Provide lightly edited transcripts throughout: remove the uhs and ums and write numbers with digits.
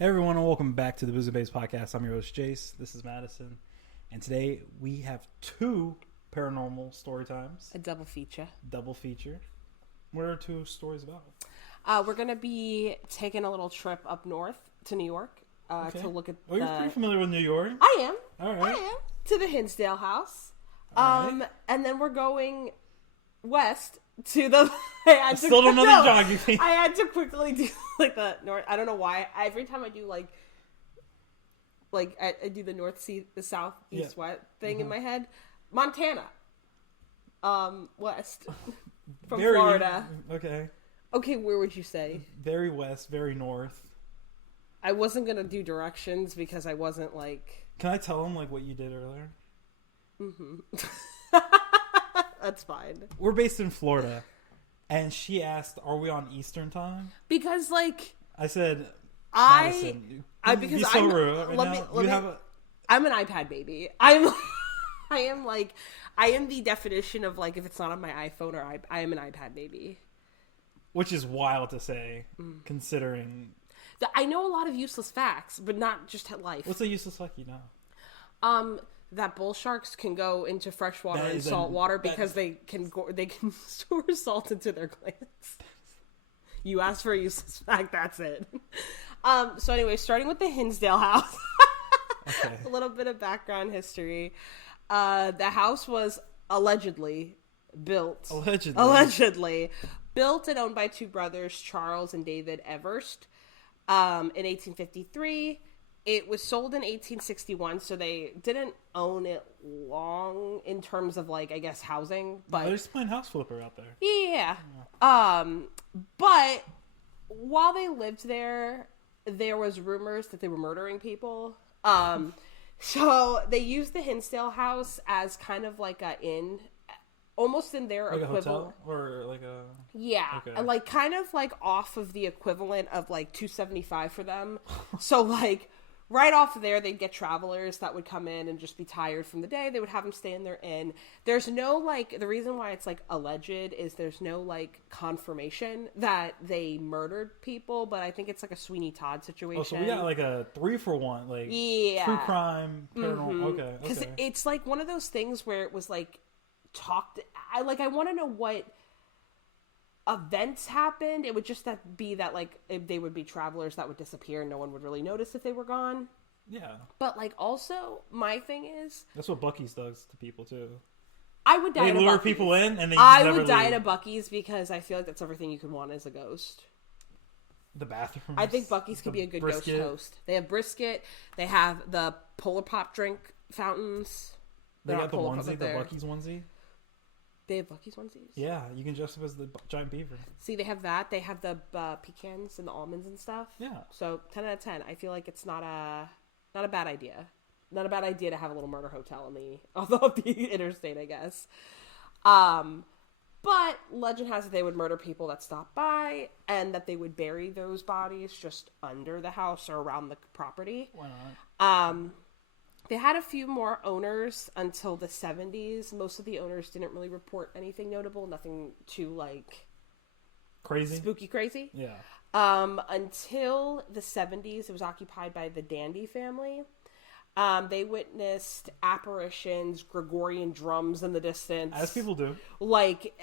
Hey everyone, and welcome back to the boosnbays podcast. I'm your host Jace. This is Madison, and today we have two paranormal story times. A double feature. What are two stories about? We're gonna be taking a little trip up north to New York to look at. Oh, you're pretty familiar with New York. I am. All right. I am to the Hinsdale House. Right. And then we're going west to the. I still don't know the geography. I had to quickly do like the north. I don't know why. Every time I do like I do the north, the south, east, west thing in my head. Montana. West from Florida. Okay, where would you say? Very west, very north. I wasn't gonna do directions because I wasn't like. Can I tell them like what you did earlier? That's fine. We're based in Florida, and she asked, "Are we on Eastern time?" Because like I said, Madison, because I'm so rude. I'm an iPad baby. I am the definition of like if it's not on my iPhone or I am an iPad baby. Which is wild to say, considering. I know a lot of useless facts, but not just at life. What's a useless fact you know? That bull sharks can go into fresh water and salt water because they can store salt into their glands. You asked for a useless fact, that's it. So anyway, starting with the Hinsdale House. Okay. A little bit of background history. The house was allegedly built. Allegedly built and owned by two brothers, Charles and David Everst, in 1853. It was sold in 1861, so they didn't own it long in terms of, like, I guess, housing. But they're just playing house flipper out there. Yeah. But while they lived there, there was rumors that they were murdering people. So they used the Hinsdale House as kind of like a inn, almost in their like equivalent. A hotel? Or like a... Yeah. Okay. Like, kind of like off of the equivalent of like $275 for them. So, like... Right off of there, they'd get travelers that would come in and just be tired from the day. They would have them stay in their inn. There's no, like, the reason why it's, like, alleged is there's no, like, confirmation that they murdered people, but I think it's, like, a Sweeney Todd situation. Oh, so we got, like, a 3-for-1, like, true crime, paranormal. Okay. Because it's, like, one of those things where it was, like, I want to know what events happened. It would just be that like if they would be travelers that would disappear and no one would really notice if they were gone. Yeah. But like also my thing is that's what Buc-ee's does to people too. I would die. They lure people in and I would die at a Buc-ee's because I feel like that's everything you could want as a ghost. The bathroom. I think Buc-ee's could be a good brisket. Ghost host. They have brisket. They have the Polar Pop drink fountains. They got the onesie, the Buc-ee's onesie. They have Buc-ee's onesies? Yeah, you can dress up as the giant beaver. See, they have that. They have the pecans and the almonds and stuff. Yeah. So 10 out of 10. I feel like it's not a bad idea. Not a bad idea to have a little murder hotel on the interstate, I guess. But legend has it they would murder people that stopped by, and that they would bury those bodies just under the house or around the property. Why not? They had a few more owners until the 70s. Most of the owners didn't really report anything notable. Nothing too, like... Crazy? Spooky crazy. Yeah. Until the 70s, it was occupied by the Dandy family. They witnessed apparitions, Gregorian drums in the distance. As people do. Like,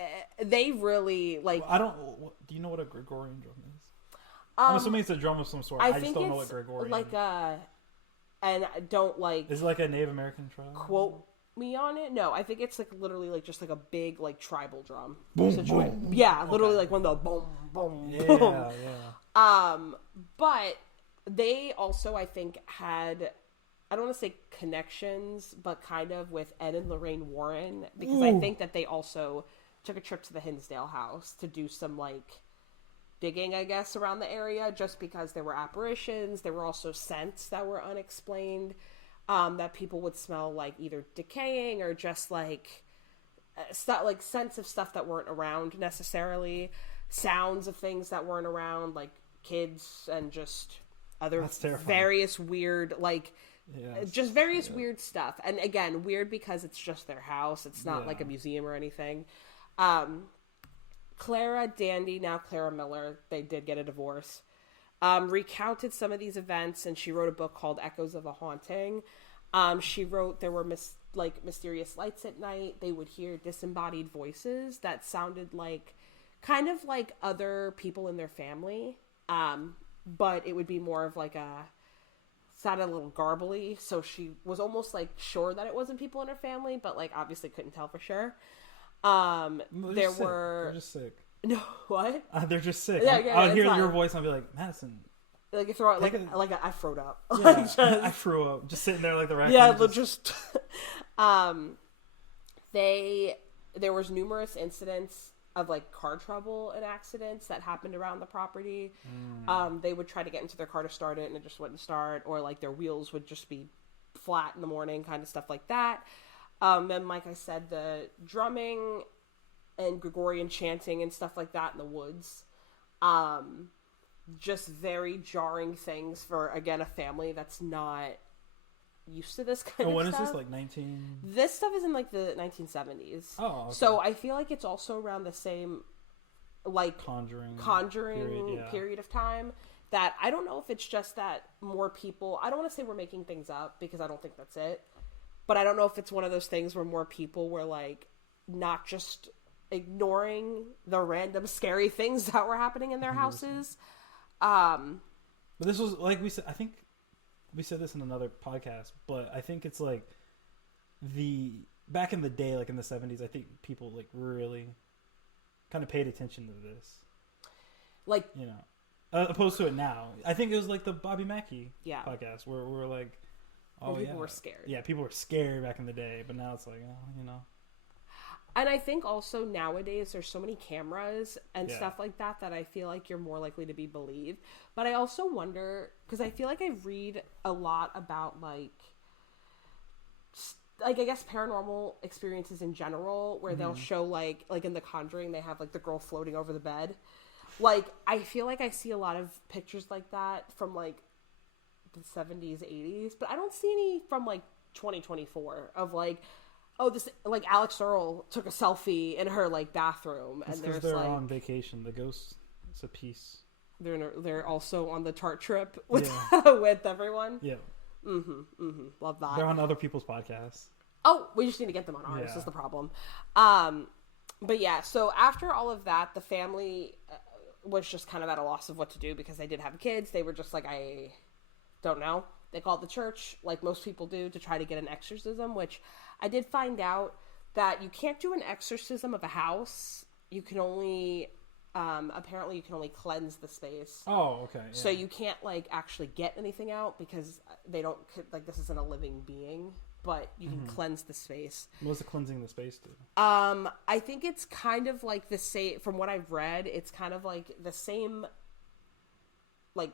they really, like... Do you know what a Gregorian drum is? I'm assuming it's a drum of some sort. I just don't know what Gregorian like is. And don't like... Is it like a Native American tribe? Quote me on it? No, I think it's like literally like just like a big like tribal drum. Boom, boom. Yeah, literally like one of the boom, boom, boom. Yeah. But they also, I think, had... I don't want to say connections, but kind of with Ed and Lorraine Warren. Because I think that they also took a trip to the Hinsdale House to do some like... digging, I guess, around the area, just because there were apparitions. There were also scents that were unexplained, that people would smell like either decaying or just like scents of stuff that weren't around necessarily, sounds of things that weren't around, like kids and just other various weird, like just various weird stuff. And again, weird because it's just their house. It's not like a museum or anything. Clara Dandy, now Clara Miller, they did get a divorce. recounted some of these events, and she wrote a book called Echoes of a Haunting. She wrote there were mysterious lights at night. They would hear disembodied voices that sounded like kind of like other people in their family, but it would be more of like sounded a little garbly. So she was almost like sure that it wasn't people in her family, but like obviously couldn't tell for sure. They're just sick. No, what? They're just sick. Yeah, I'll hear your voice and I'll be like, Madison. Like you throw it like I throwed up. Yeah, I threw up. Just sitting there like the raccoon. Yeah, just there was numerous incidents of like car trouble and accidents that happened around the property. They would try to get into their car to start it and it just wouldn't start, or like their wheels would just be flat in the morning, kind of stuff like that. And like I said, the drumming and Gregorian chanting and stuff like that in the woods. Just very jarring things for, again, a family that's not used to this kind of stuff. When is this, like 19? This stuff is in like the 1970s. Oh, okay. So I feel like it's also around the same like conjuring period of time, that I don't know if it's just that more people, I don't want to say we're making things up because I don't think that's it, but I don't know if it's one of those things where more people were like not just ignoring the random scary things that were happening in their houses. But this was, like we said, I think we said this in another podcast, but I think it's like back in the day, like in the 70s, I think people like really kind of paid attention to this. Like, you know, opposed to it now. I think it was like the Bobby Mackey podcast where we were like, people were scared. Yeah, people were scared back in the day, but now it's like, you know. And I think also nowadays there's so many cameras and stuff like that that I feel like you're more likely to be believed. But I also wonder, because I feel like I read a lot about like I guess paranormal experiences in general, where they'll show like in The Conjuring, they have like the girl floating over the bed. Like, I feel like I see a lot of pictures like that from like the 70s, 80s, but I don't see any from like 2024 of like, oh, this, like, Alex Earl took a selfie in her, like, bathroom. It's and there's, they're like... on vacation. The ghost, it's a piece. They're also on the tart trip with with everyone. Yeah. Love that. They're on other people's podcasts. Oh, we just need to get them on ours, is the problem. But yeah, so after all of that, the family was just kind of at a loss of what to do because they did have kids. They were just like, I don't know. They called the church, like most people do, to try to get an exorcism, which... I did find out that you can't do an exorcism of a house. You can only, apparently you can only cleanse the space. Oh, okay. Yeah. So you can't, like, actually get anything out because they don't, like, this isn't a living being, but you can cleanse the space. What does the cleansing the space do? I think it's kind of like the same, from what I've read, it's kind of like the same, like,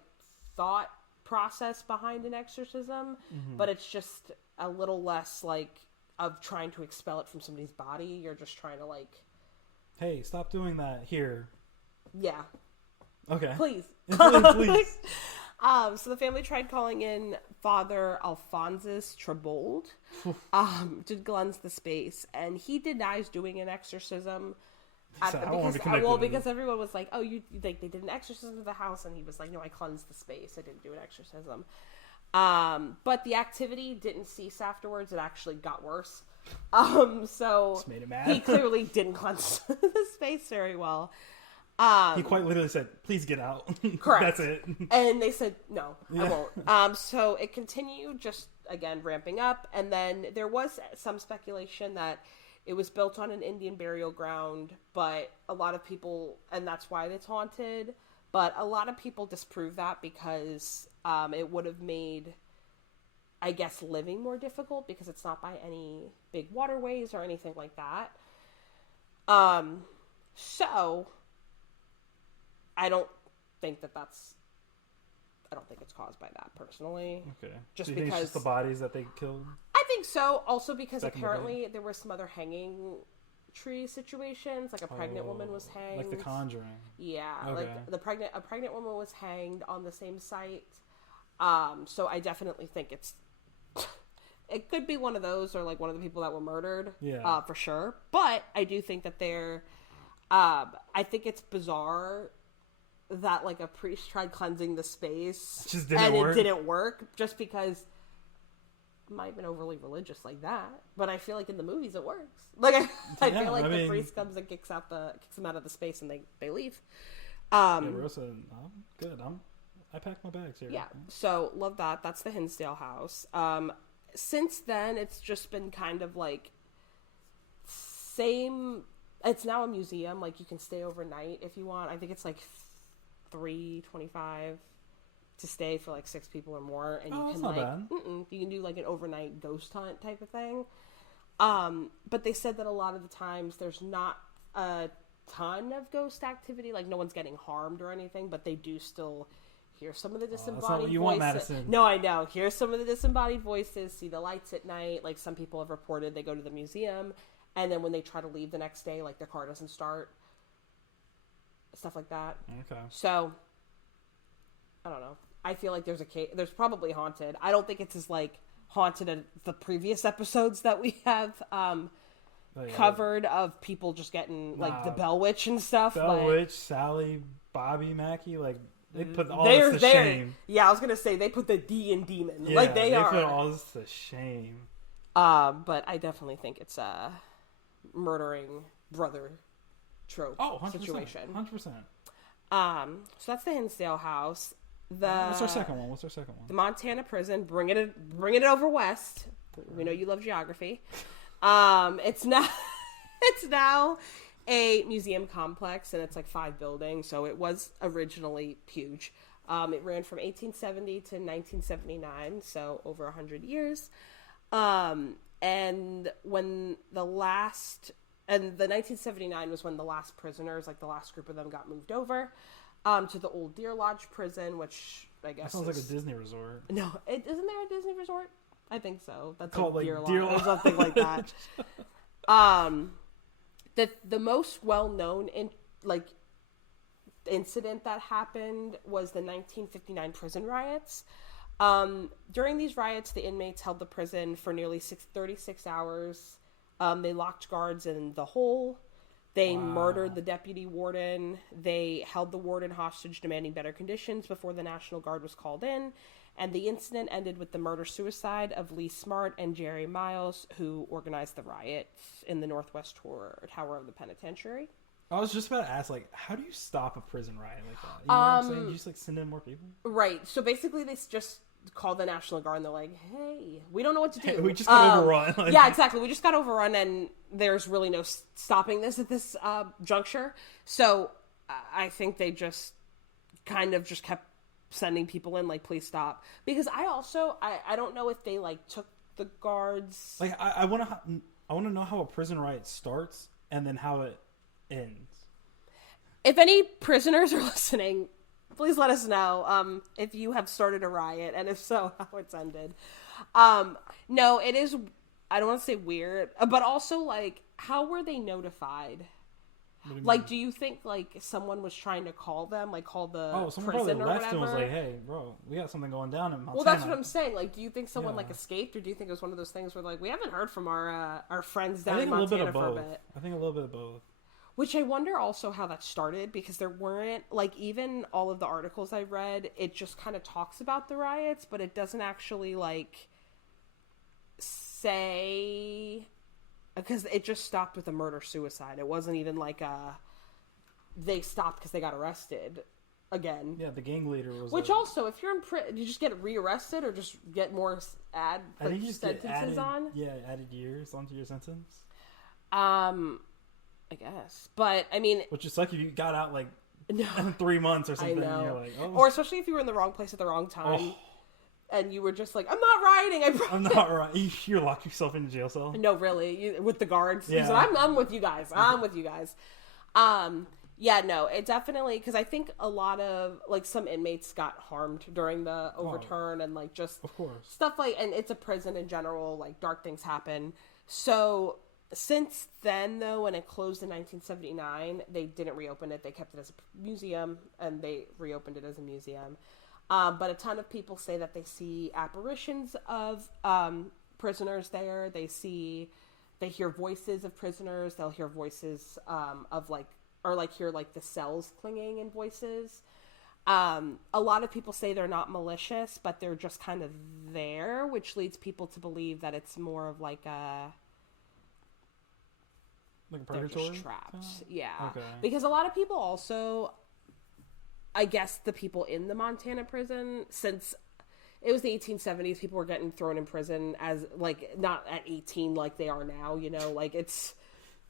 thought process behind an exorcism, but it's just a little less, like, of trying to expel it from somebody's body. You're just trying to, like... Hey, stop doing that here. Yeah. Okay. Please. Please. So the family tried calling in Father Alphonsus Trebold to cleanse the space, and he denies doing an exorcism. Because everyone was like, oh, they did an exorcism of the house, and he was like, no, I cleansed the space. I didn't do an exorcism. But the activity didn't cease afterwards. It actually got worse. So just made it mad. He clearly didn't cleanse the space very well. He quite literally said, please get out. Correct. That's it. And they said, no, I won't. So it continued, just, again, ramping up. And then there was some speculation that it was built on an Indian burial ground, but a lot of people, and that's why it's haunted, but a lot of people disprove that because it would have made, I guess, living more difficult because it's not by any big waterways or anything like that. So I don't think it's caused by that personally. Okay. Just Do you think it's just the bodies that they killed? I think so. Also because apparently there were some other hanging tree situations. Like a pregnant woman was hanged. Like The Conjuring. Yeah. Okay. Like a pregnant woman was hanged on the same site. So I definitely think it could be one of those, or like one of the people that were murdered. Yeah. For sure. But I do think that I think it's bizarre that like a priest tried cleansing the space It didn't work just because it might have been overly religious like that. But I feel like in the movies it works. Like I feel like the priest comes and kicks them out of the space and they leave. Rosa, I'm good. I packed my bags here. Yeah, so love that. That's the Hinsdale House. Since then, it's just been kind of like same. It's now a museum. Like you can stay overnight if you want. I think it's like $3.25 to stay for like 6 people or more, and you can not like bad. You can do like an overnight ghost hunt type of thing. But they said that a lot of the times there's not a ton of ghost activity. Like no one's getting harmed or anything, but they do still hear some of the disembodied that's not what you voices. want, Madison. No, I know. Hear some of the disembodied voices, see the lights at night. Like some people have reported they go to the museum, and then when they try to leave the next day, like their car doesn't start. Stuff like that. Okay. So, I don't know. I feel like there's probably haunted. I don't think it's as like haunted as the previous episodes that we have covered of people just getting like the Bell Witch and stuff. Bell Witch, Sally, Bobby Mackey, like they put all this to shame. Yeah, I was gonna say they put the D in demon. Yeah, like they put all this to shame. But I definitely think it's a murdering brother trope 100%, situation. 100%. So that's the Hinsdale House. What's our second one? The Montana prison. Bring it over west. We know you love geography. It's now a museum complex, and it's like 5 buildings. So it was originally huge. It ran from 1870 to 1979, so over 100 years. And when the 1979 was when the last prisoners, like the last group of them, got moved over to the old Deer Lodge prison, which I guess sounds like a Disney resort. No, isn't there a Disney resort? I think so. That's called like Deer Lodge or something like that. The most well known incident that happened was the 1959 prison riots. During these riots, the inmates held the prison for nearly 36 hours. They locked guards in the hole. They murdered the deputy warden. They held the warden hostage, demanding better conditions before the National Guard was called in. And the incident ended with the murder-suicide of Lee Smart and Jerry Miles, who organized the riots in the Northwest Tower of the penitentiary. I was just about to ask, like, how do you stop a prison riot like that? You know what I'm saying? Do you just, like, send in more people? Right. So basically they just call the National Guard and they're like, hey, we don't know what to do. Hey, we just got overrun. Like, yeah, exactly. We just got overrun and there's really no stopping this at this juncture. So I think they just kind of just kept sending people in, like, please stop. Because I don't know if they, like, took the guards. Like, I want to know how a prison riot starts and then how it ends. If any prisoners are listening, please let us know if you have started a riot, and if so, how it's ended. No, it is, I don't want to say weird, but also, like, how were they notified? Like, do you think, like, someone was trying to call them, like, call the someone prison probably or left whatever? and was like, hey, bro, we got something going down in Montana. Well, that's what I'm saying. Like, do you think someone, like, escaped, or do you think it was one of those things where, like, we haven't heard from our friends down in Montana for a bit? I think a little bit of both. Which I wonder also how that started, because there weren't, like, even all of the articles I read, it just kind of talks about the riots, but it doesn't actually, like, say, because it just stopped with a murder-suicide. It wasn't even like they stopped because they got arrested again. Yeah, the gang leader was. Which also, if you're in prison, you just get rearrested or just get more sentences on? Yeah, added years onto your sentence. I guess. But, I mean... Which is like if you got out, like, in 3 months or something. I know. And you're like, oh. Or especially if you were in the wrong place at the wrong time. And you were just like, I'm not rioting, I promise. I'm not rioting. You locked yourself in a jail cell? No, really. With the guards. Yeah. You said, I'm with you guys. I'm with you guys. Yeah, no, it definitely... Because I think a lot of, like, some inmates got harmed during the overturn and, like, just... Of course. Stuff like... And it's a prison in general. Like, dark things happen. So... Since then, though, when it closed in 1979, they didn't reopen it. They kept it as a museum, and they reopened it as a museum. But a ton of people say that they see apparitions of prisoners there. They hear voices of prisoners. They'll hear voices of, like, or, like, hear, like, the cells clinging in voices. A lot of people say they're not malicious, but they're just kind of there, which leads people to believe that it's more of like a purgatory? They're just trapped. Yeah. Okay. Because a lot of people also, I guess the people in the Montana prison, since it was the 1870s, people were getting thrown in prison as, like, not at 18 like they are now, you know? Like, it's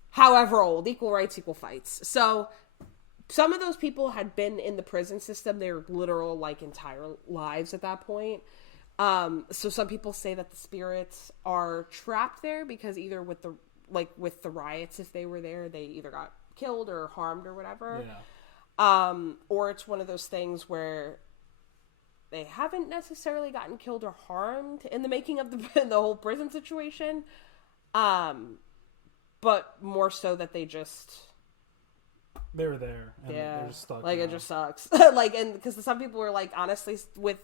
however old. Equal rights, equal fights. So some of those people had been in the prison system their literal, like, entire lives at that point. So some people say that the spirits are trapped there because either with the riots, if they were there, they either got killed or harmed or whatever. Yeah. Or it's one of those things where they haven't necessarily gotten killed or harmed in the making of the whole prison situation. But more so that they were there. And yeah. They're just stuck. Like, now. it just sucks. Like, and because some people were like, honestly, with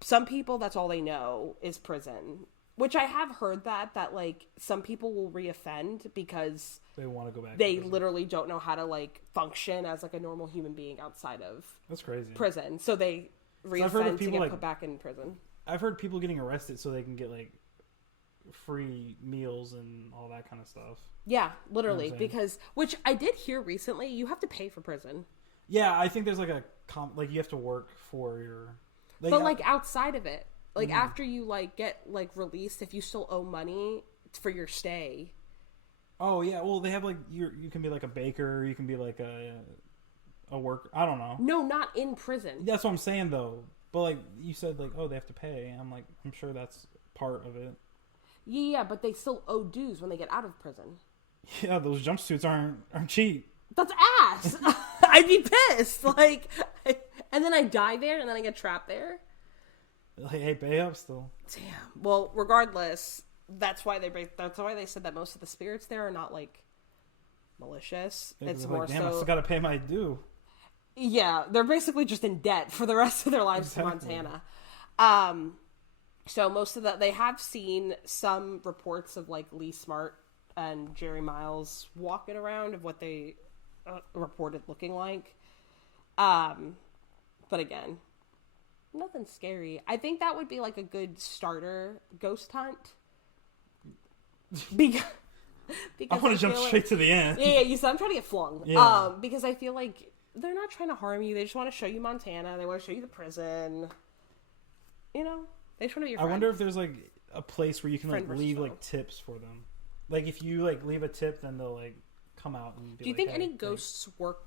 some people, that's all they know is prison. Which I have heard that like some people will reoffend because they want to go back. They literally don't know how to like function as like a normal human being outside of that's crazy prison. So they reoffend to get put back in prison. I've heard people getting arrested so they can get like free meals and all that kind of stuff. Yeah, literally, because which I did hear recently, you have to pay for prison. Yeah, I think there's like like you have to work for your. But like outside of it. Like, after you, like, get, like, released, if you still owe money for your stay. Oh, yeah. Well, they have, like, you can be, like, a baker. You can be, like, a worker. I don't know. No, not in prison. That's what I'm saying, though. But, like, you said, like, oh, they have to pay. I'm like, I'm sure that's part of it. Yeah, but they still owe dues when they get out of prison. Yeah, those jumpsuits aren't cheap. That's ass. I'd be pissed. Like, and then I die there, and then I get trapped there. Like, hey, pay up still. Damn. Well, regardless, that's why they said that most of the spirits there are not like malicious. Yeah, it's more like, damn, I still gotta pay my due. Yeah, they're basically just in debt for the rest of their lives to Montana. So most of that, they have seen some reports of like Lee Smart and Jerry Miles walking around of what they reported looking like. But again, nothing scary. I think that would be like a good starter ghost hunt. Because I want to jump straight to the end. Yeah, you said I'm trying to get flung. Yeah. Because I feel like they're not trying to harm you. They just want to show you Montana. They want to show you the prison. You know, they just want to be your friend. I wonder if there's like a place where you can like leave foe. like tips for them. Like if you like leave a tip, then they'll like come out and be Do you like, think hey, any ghosts work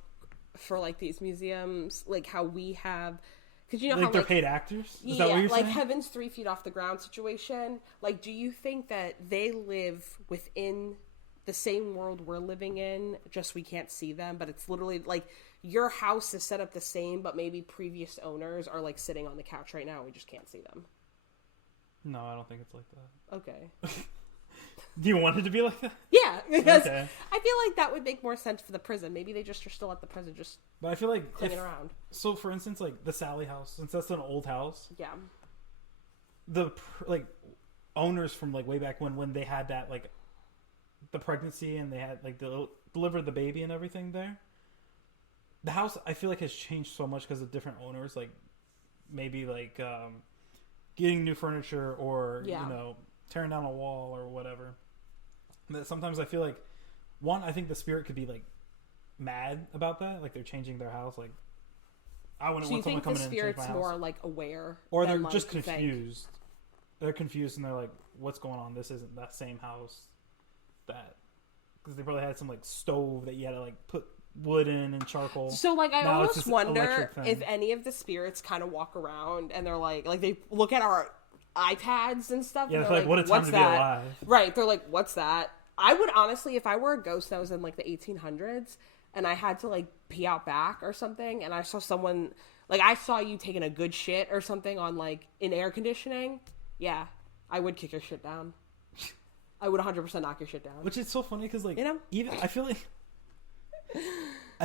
for like these museums? Like how we have. Because you know like how they're like, paid actors? Is yeah, that what you're like saying? Heaven's 3 feet off the ground situation. Like, do you think that they live within the same world we're living in, just we can't see them? But it's literally like your house is set up the same, but maybe previous owners are like sitting on the couch right now. We just can't see them. No, I don't think it's like that. Okay. Do you want it to be like that? Yeah, because Okay. I feel like that would make more sense for the prison. Maybe they just are still at the prison, just But I feel like clinging around. So, for instance, like the Sally house, since that's an old house, Yeah. the like owners from like way back when they had that like the pregnancy and they had like delivered the baby and everything there. The house I feel like has changed so much because of different owners, like maybe like getting new furniture or you know tearing down a wall or whatever. But sometimes I feel like I think the spirit could be like mad about that, like they're changing their house. Like I wouldn't want someone coming in and change my house. So you think the spirit's more like aware, or they're like, just confused. They're confused and they're like, "What's going on? This isn't that same house." That because they probably had some like stove that you had to like put wood in and charcoal. So like I now almost wonder if any of the spirits kind of walk around and they're like they look at our iPads and stuff. Yeah, and they're like, "What a time to be alive!" Right? They're like, "What's that?" I would honestly, if I were a ghost that was in like the 1800s and I had to like pee out back or something, and I saw someone like I saw you taking a good shit or something on like in air conditioning, yeah, I would kick your shit down. I would 100% knock your shit down. Which is so funny because like even I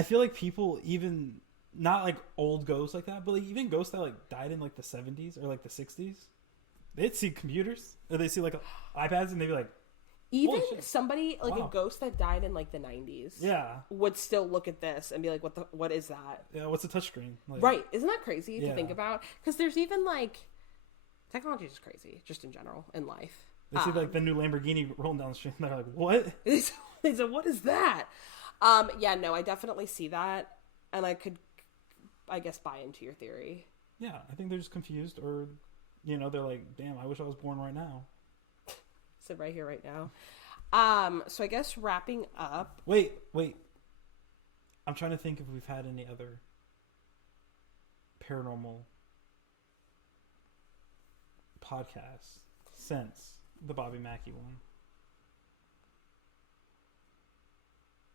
feel like people even not like old ghosts like that, but like even ghosts that like died in like the 70s or like the 60s, they'd see computers or they see like iPads and they'd be like, Even somebody like Wow. a ghost that died in like the 90s, Yeah. would still look at this and be like, what is that? Yeah, what's a touchscreen? Like, Right? Isn't that crazy to Yeah. think about? Because there's even like technology is crazy, just in general in life. They see like the new Lamborghini rolling down the street, and they're like, "What?" They said, "What is that?" Yeah, no, I definitely see that, and I could, I guess, buy into your theory. Yeah, I think they're just confused, or they're like, "Damn, I wish I was born right now." Sit right here, right now. So I guess wrapping up. Wait. I'm trying to think if we've had any other paranormal podcasts since the Bobby Mackey one.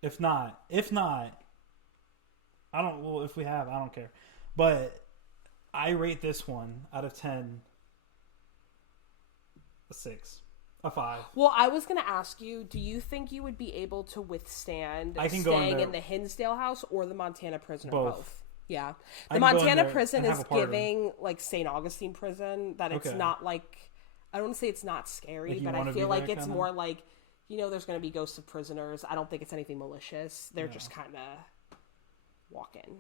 If not, I don't. Well, if we have, I don't care. But I rate this one out of 10 a 6. A 5. Well, I was going to ask you, do you think you would be able to withstand staying in the Hinsdale House or the Montana prison or both? Yeah. The Montana prison is giving like St. Augustine prison that it's not like, I don't want to say it's not scary, like but I feel like it's more like, there's going to be ghosts of prisoners. I don't think it's anything malicious. They're just kind of walking.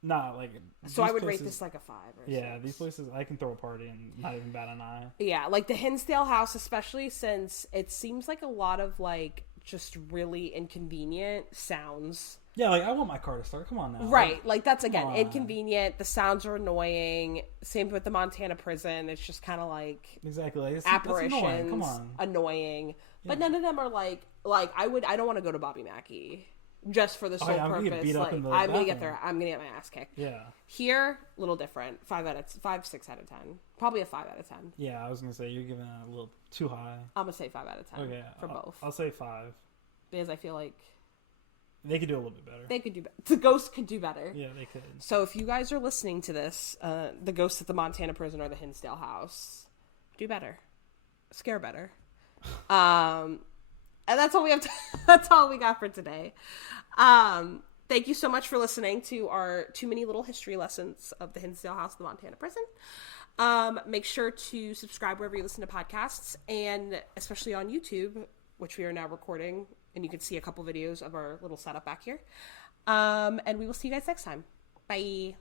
Nah, like... So I would rate this like a 5 or 6. These places, I can throw a party and not even bat an eye. Yeah, like the Hinsdale House, especially since it seems like a lot of like just really inconvenient sounds. Yeah, like I want my car to start. Come on now. Right, like that's again inconvenient. The sounds are annoying. Same with the Montana prison. It's just kind of like exactly like, apparitions, annoying. Come on. Annoying. But none of them are like I don't want to go to Bobby Mackey. Just for the sole purpose, like I'm gonna get there. I'm gonna get my ass kicked. Yeah. Here, a little different. 5, 6 out of 10. Probably a 5 out of 10. Yeah, I was gonna say you're giving it a little too high. I'm gonna say 5 out of 10. Okay, for both. I'll say 5 because I feel like they could do a little bit better. They could do better. The ghosts could do better. Yeah, they could. So if you guys are listening to this, the ghosts at the Montana prison or the Hinsdale House, do better, scare better. And that's all we have. That's all we got for today. Thank you so much for listening to our too many little history lessons of the Hinsdale House, the Montana prison. Make sure to subscribe wherever you listen to podcasts, and especially on YouTube, which we are now recording, and you can see a couple videos of our little setup back here. And we will see you guys next time. Bye.